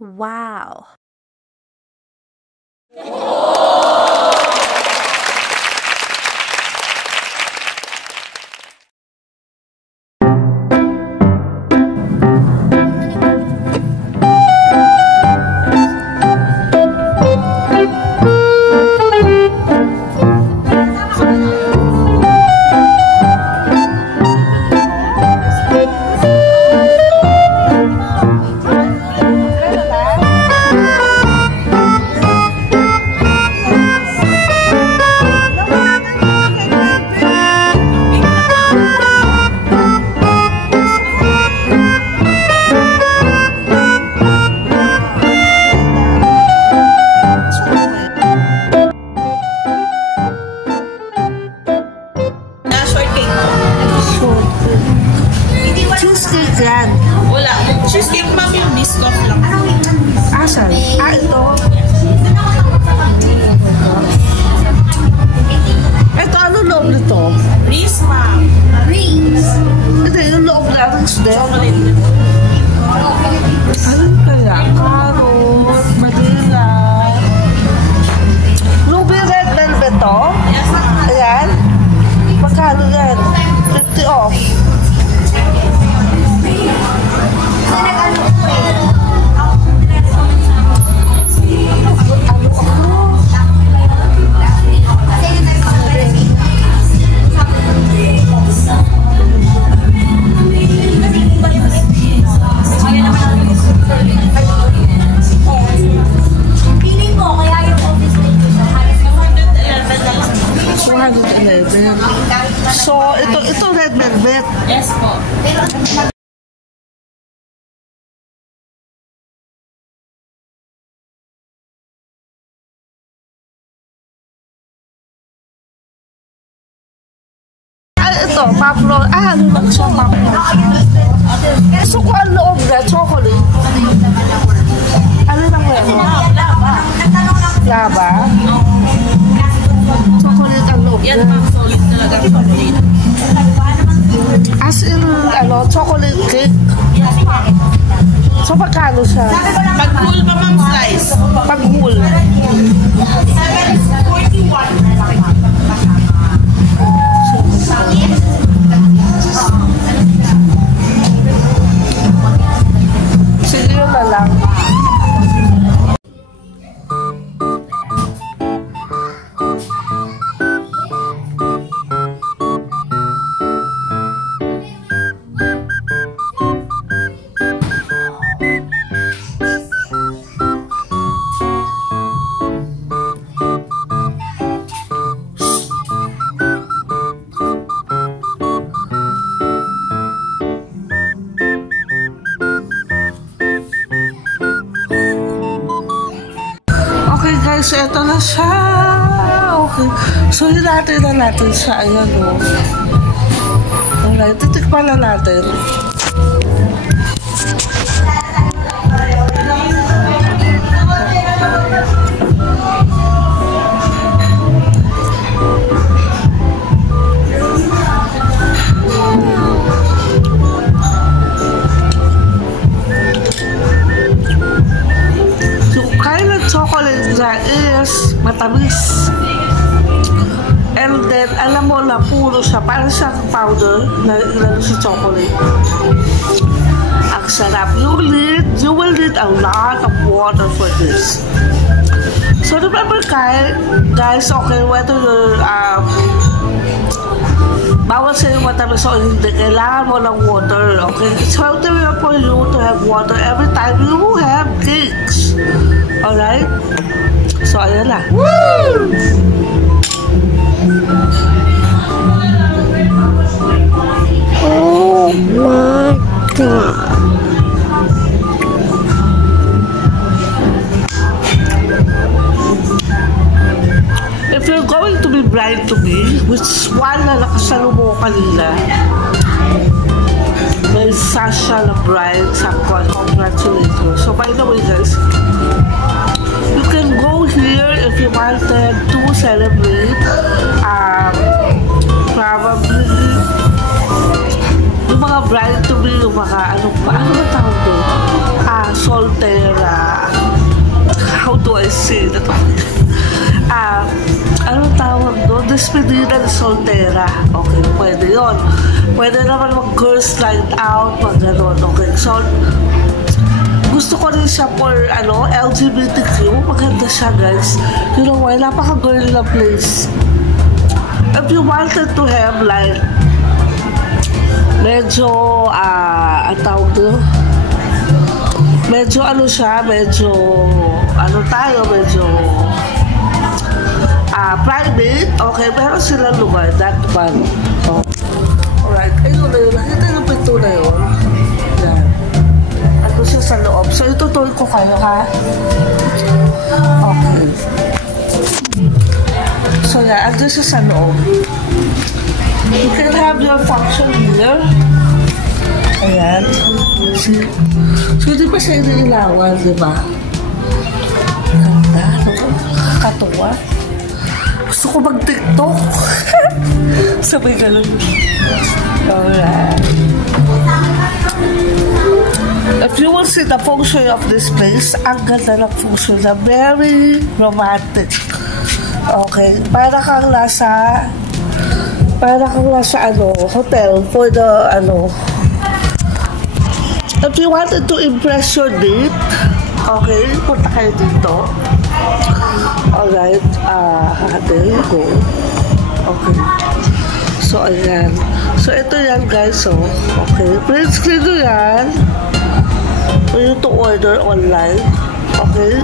Wow. Wala. Cheesecake ma'am yung biscoff lang. Asan? Ito. Ito, ano loob nito? Reese ma'am. Ito yung loob na isda. Chocolate. Ano kaya? Carrot, vanilla. Ruby red velvet to? Yes ma'am. Ayan. Magkano yan? 50 off. So, ito red velvet. Yes po. Ito, Pablo. Ano lang siya, Pablo? Gusto ko ang loob na, chocolate. Ano lang mo yan? Laba? Chocolate ang loob Yan na. ma'am, solid talaga chocolate. As in, chocolate cake. Yes ma'am. So, magkano siya? Pag whole pa ma'am slice. Pag whole. 741. Sige yun na lang. So, ito na siya. Okay. So, hinatid na natin siya. Ayan, o. Alright, titikpan na natin. Chocolate niya is matamis. And then, alam mo na puro siya. Parang siyang powder na ilalo si chocolate. Ang sarap. You will need a lot of water for this. So, remember guys, okay, whether you're bawal sa'yo matamis o hindi, kailangan mo ng water. Okay? It's healthy for you to have water every time you have cakes. Alright? So, ayan na. Woo! Oh my God. If you're going to be bride to be, which one na nakasalo mo kanina, may Sasha na bride, sa congratulations. So, by the way guys, you can go here if you wanted to celebrate probably yung mga bride to be, yung mga ano ba tawag doon? Soltera, kasi ito. Anong tawag doon? Despedida de soltera. Okay, pwede yun. Pwede naman mag-girls night out, mag-ganon. Okay, so, gusto ko rin siya for, LGBTQ. Maganda siya, guys. You know why? Napaka-girly na place. If you wanted to have, like, medyo, ang tawag doon? Medyo medyo private, okay, meron silang lugar, that one. Oh. Alright, ayun na yun, nakita yung pinto na yun. Yan. Ito siya sa loob. So, itutuloy ko kayo, ha? Okay. So, yan, ando siya sa loob. You can have your function here. Ayan. See? So, hindi pa siya iniilawan, di ba? Ganda, katuwa. Gusto ko mag-TikTok. Sabay ganun. Alright. If you will see the feng shui of this place, ang ganda ng feng shui na very romantic. Okay. Para kang nasa hotel for the, If you wanted to impress your date, okay, punta kayo dito. Alright, there you go. Okay. So, ayan. So, ito yan, guys. So, okay. Print screen nyo yan. For you to order online. Okay.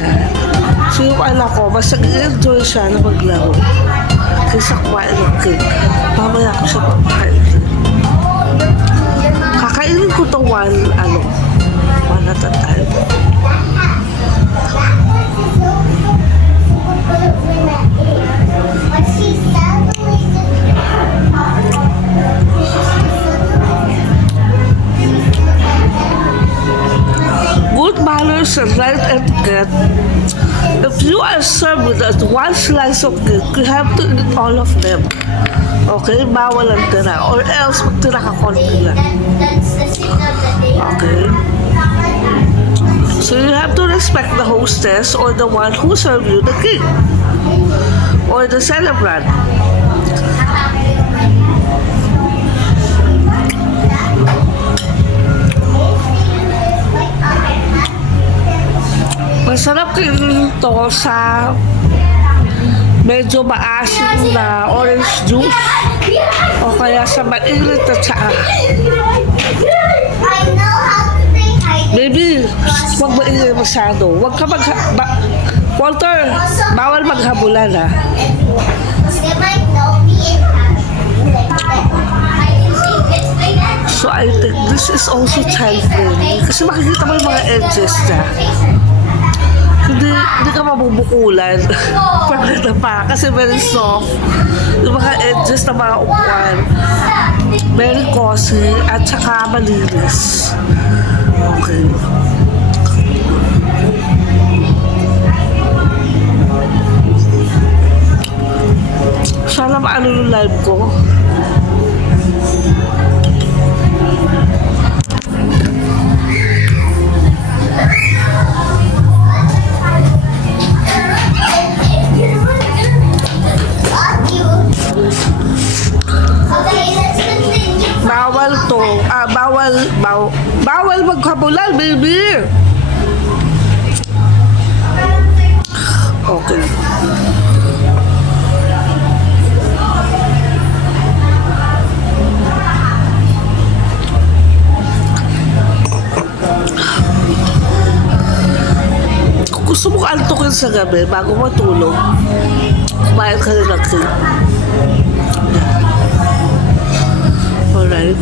Yan. So, yung anak ko, mas nag-enjoy siya na maglaro. Kaysa kumain ng cake. Mamaya ko siya pagkain. Kakainin ko ito one at a time. Good manners and right etiquette. If you are served with one slice of cake, you have to eat all of them. Okay? Bawal ang tira. Or else, magtira ka konti lang. Okay? So you have to respect the hostess or the one who served you the cake. Or the celebrant. Masarap kainin ito sa medyo maasim na orange juice o kaya sa mainit na tsaa. Baby, huwag mainit masyado. Huwag ka Walter, bawal maghabulan, ha? So I think this is also child-friendly kasi makikita mo yung mga edges niya. Hindi ka mabubukulan pag pa kasi very soft. Yung mga edges na mga upuan, very cozy at saka malinis. Okay. Sana maano yung live ko. Bawal to. Bawal magkabulan, baby. Okay. Gusto mo antukin sa gabi bago matulog, kumain ka rin ng cake. Alright.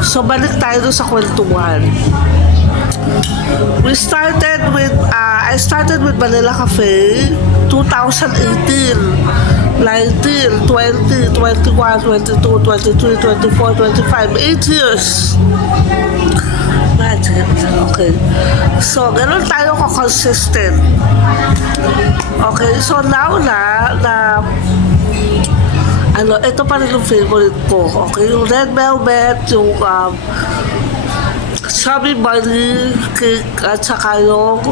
So, balik tayo sa kwentuhan. I started with Manila Cafe 2018, 19, 20, 21, 22, 23, 24, 25, 8 years. Imagine. Okay. So, ganun tayo ka-consistent. Okay. So, now ito pa rin yung favorite ko. Okay. Yung red velvet, yung Chubby bunny cake at saka yung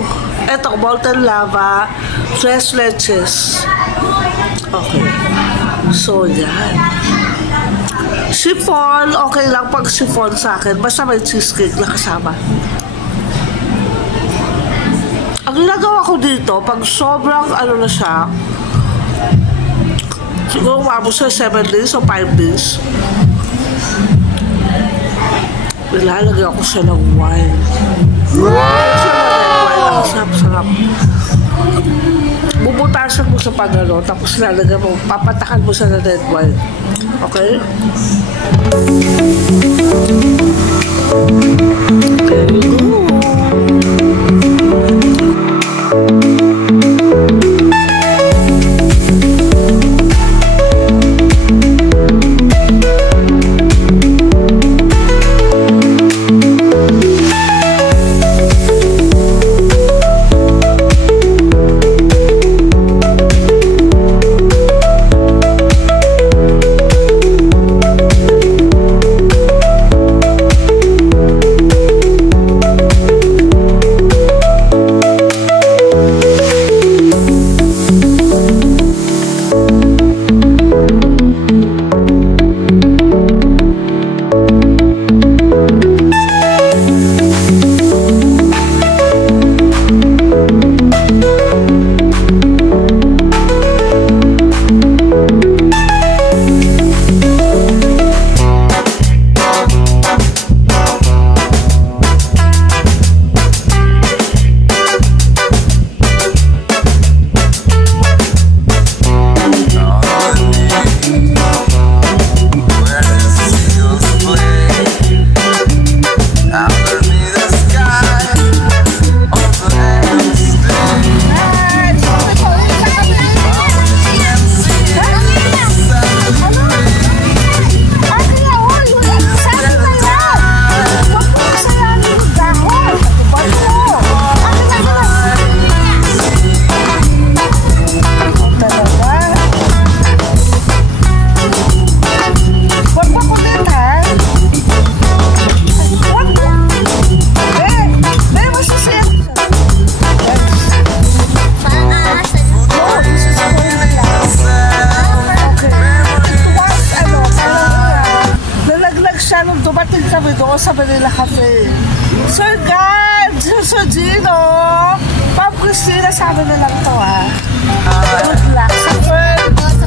eto, molten lava, fresh leches. Okay. So, yan. Chiffon, okay lang pag chiffon sa akin. Basta may cheesecake na kasama. Ang ginagawa ko dito, pag sobrang ano na siya, siguro umabot sa 7 days o 5 days, nilalagyan ko siya ng wine. Sarap-sarap. Bubutasan mo sa pagano, tapos nilalagyan mo, papatakan mo sa red wine. Okay? There you go. Dumating kami doon sa Manila Cafe. Sir God! Sir Gino! Ma'am Christina, sabi na lang to, ha? Good luck sa first